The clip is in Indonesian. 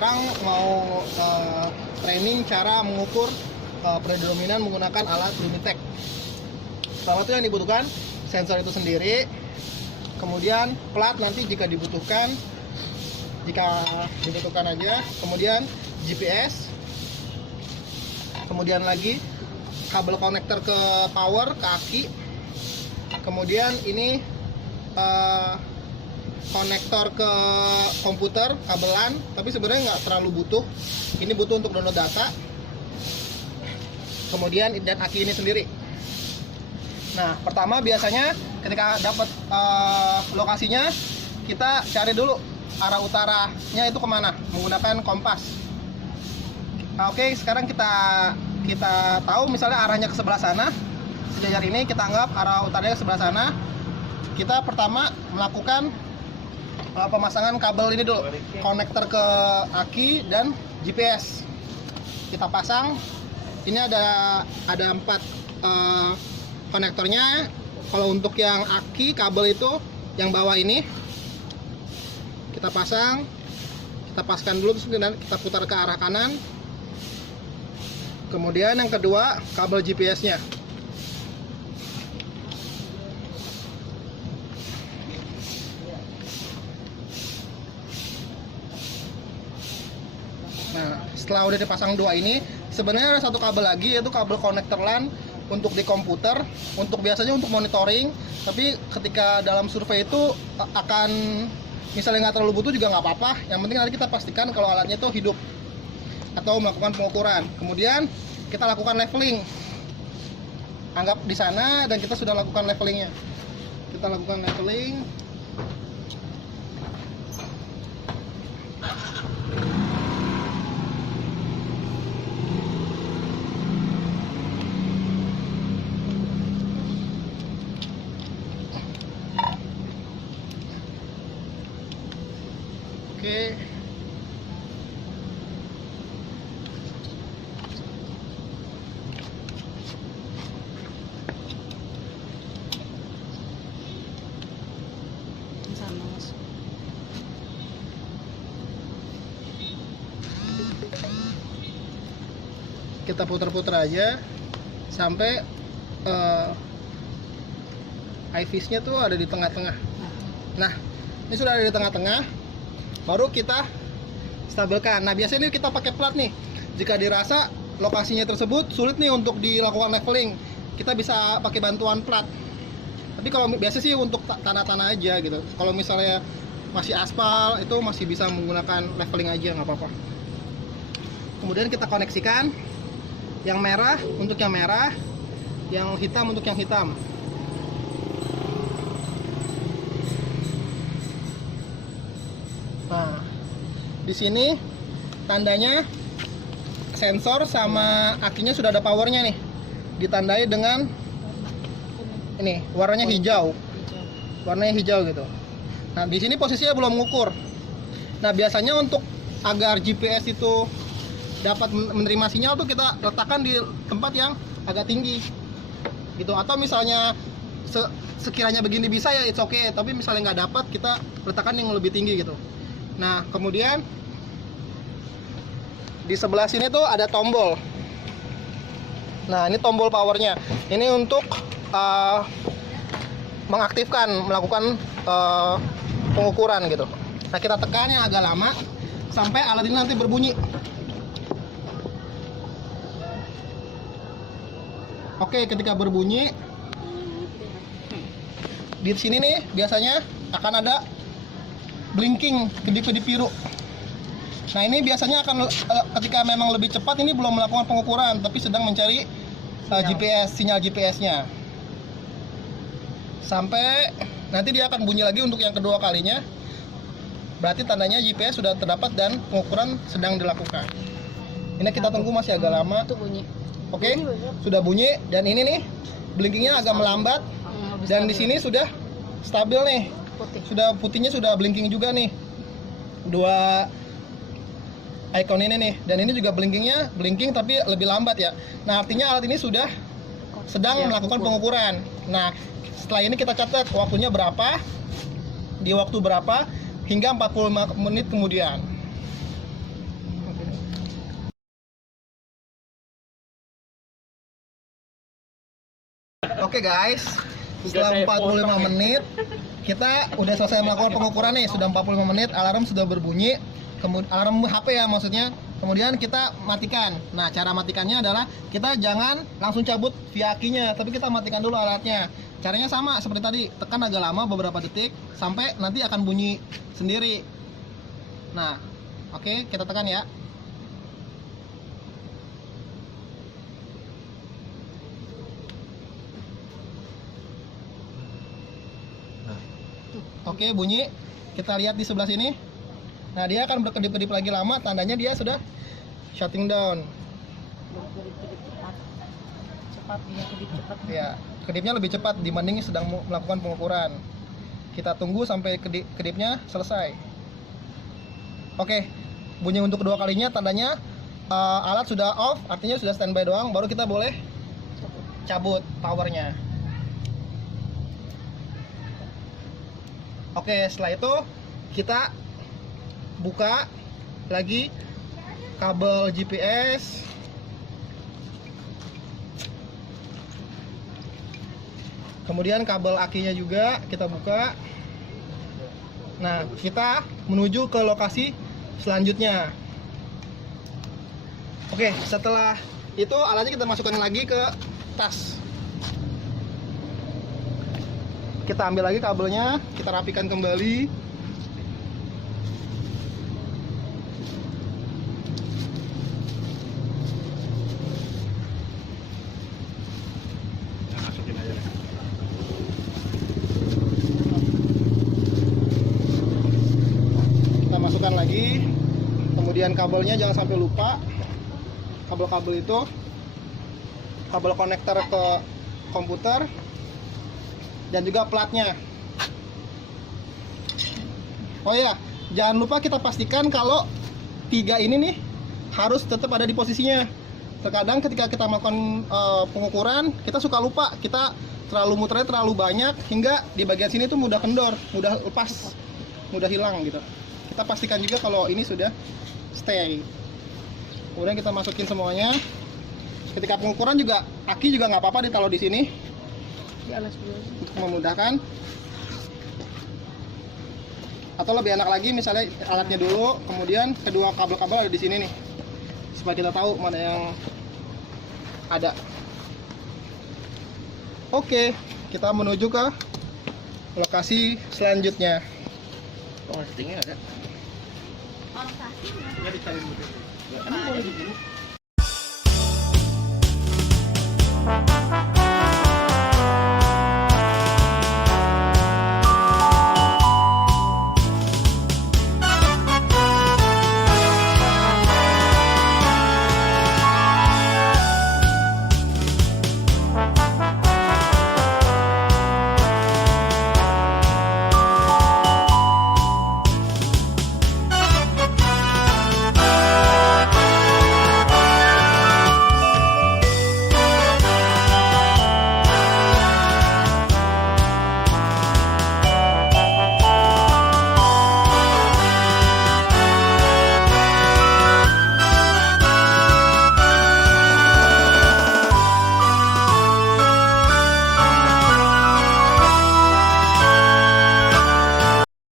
sekarang mau training cara mengukur predominan menggunakan alat Lumitech. Pertama itu yang dibutuhkan sensor itu sendiri, kemudian plat nanti jika dibutuhkan aja, kemudian GPS, kemudian lagi kabel konektor ke power ke aki, kemudian ini konektor ke komputer kabelan, tapi sebenarnya nggak terlalu butuh, ini butuh untuk download data, kemudian dan aki ini sendiri. Nah, pertama biasanya ketika dapat lokasinya, kita cari dulu arah utaranya itu kemana menggunakan kompas. Oke, sekarang kita tahu misalnya arahnya ke sebelah sana. Sejajar ini kita anggap arah utaranya ke sebelah sana. Kita pertama melakukan pemasangan kabel ini dulu, konektor ke aki dan GPS. Kita pasang. Ini ada 4 konektornya. Kalau untuk yang aki kabel itu yang bawah ini kita pasang, kita paskan dulu dan kita putar ke arah kanan. Kemudian yang kedua kabel GPS-nya. Nah, setelah udah dipasang 2 ini, sebenarnya ada 1 kabel lagi, yaitu kabel konektor LAN untuk di komputer, untuk biasanya untuk monitoring. Tapi ketika dalam survei itu akan misalnya nggak terlalu butuh juga nggak apa-apa. Yang penting nanti kita pastikan kalau alatnya itu hidup atau melakukan pengukuran. Kemudian kita lakukan leveling. Anggap di sana dan kita sudah lakukan levelingnya. Kita lakukan leveling. Oke. Sama, Mas. Kita putar-putar aja sampai eyepiece-nya tuh ada di tengah-tengah. Nah, ini sudah ada di tengah-tengah, baru kita stabilkan. Nah, biasanya ini kita pakai plat nih. Jika dirasa lokasinya tersebut sulit nih untuk dilakukan leveling, kita bisa pakai bantuan plat. Tapi kalau biasa sih untuk tanah-tanah aja gitu. Kalau misalnya masih aspal, itu masih bisa menggunakan leveling aja, nggak apa-apa. Kemudian kita koneksikan yang merah untuk yang merah, yang hitam untuk yang hitam. Nah, di sini tandanya sensor sama akinya sudah ada powernya nih, ditandai dengan ini warnanya hijau, warnanya hijau gitu. Nah, di sini posisinya belum mengukur. Nah, biasanya untuk agar GPS itu dapat menerima sinyal tuh kita letakkan di tempat yang agak tinggi gitu, atau misalnya sekiranya begini bisa ya it's okay, tapi misalnya nggak dapat kita letakkan yang lebih tinggi gitu. Nah, kemudian di sebelah sini tuh ada tombol. Nah, ini tombol powernya. Ini untuk mengaktifkan, melakukan pengukuran gitu. Nah, kita tekan yang agak lama sampai alat ini nanti berbunyi. Oke, ketika berbunyi di sini nih biasanya akan ada blinking kedip-kedip biru. Nah, ini biasanya akan ketika memang lebih cepat, ini belum melakukan pengukuran tapi sedang mencari sinyal GPS-nya. Sampai nanti dia akan bunyi lagi untuk yang kedua kalinya. Berarti tandanya GPS sudah terdapat dan pengukuran sedang dilakukan. Ini kita tunggu masih agak lama. Itu bunyi. Oke, sudah bunyi dan ini nih blinkingnya agak melambat. Dan di sini sudah stabil nih. Putih. Sudah putihnya sudah blinking juga nih. 2 icon ini nih, dan ini juga blinking tapi lebih lambat ya. Nah, artinya alat ini sudah sedang melakukan pengukuran. Nah, setelah ini kita catat waktunya berapa, di waktu berapa, hingga 45 menit kemudian. Oke guys, setelah 45 menit kita udah selesai melakukan pengukuran nih. Sudah 45 menit, alarm sudah berbunyi. Kemudian alarm HP ya maksudnya. Kemudian kita matikan. Nah, cara matikannya adalah kita jangan langsung cabut via akinya, tapi kita matikan dulu alatnya. Caranya sama seperti tadi, tekan agak lama beberapa detik sampai nanti akan bunyi sendiri. Nah, oke, kita tekan ya. Oke, bunyi. Kita lihat di sebelah sini. Nah, dia akan berkedip-kedip lagi lama, tandanya dia sudah shutting down. Cepat, dia kedip cepat. Ya, kedipnya lebih cepat dibanding sedang melakukan pengukuran. Kita tunggu sampai kedipnya selesai. Oke, bunyi untuk kedua kalinya tandanya alat sudah off, artinya sudah standby doang, baru kita boleh cabut powernya. Oke, setelah itu kita buka lagi kabel GPS. Kemudian kabel akinya juga kita buka. Nah, kita menuju ke lokasi selanjutnya. Oke, setelah itu alatnya kita masukkan lagi ke tas. Kita ambil lagi kabelnya, kita rapikan kembali. Masukin aja deh. Kita masukkan lagi. Kemudian kabelnya jangan sampai lupa. Kabel-kabel itu kabel konektor ke komputer dan juga platnya. Oh ya, jangan lupa kita pastikan kalau tiga ini nih harus tetap ada di posisinya. Terkadang ketika kita melakukan pengukuran, kita suka lupa, kita terlalu muternya terlalu banyak hingga di bagian sini tuh mudah kendor, mudah lepas, mudah hilang gitu. Kita pastikan juga kalau ini sudah stay. Kemudian kita masukin semuanya. Ketika pengukuran juga aki juga nggak apa-apa ditaruh di sini Dialas dulu. untuk memudahkan. Atau lebih enak lagi misalnya alatnya dulu, kemudian kedua kabel-kabel ada di sini nih, supaya kita tahu mana yang ada. Oke, kita menuju ke lokasi selanjutnya. Oh, settingnya ada. Oh, kasih. Ya dicari dulu. Kan boleh di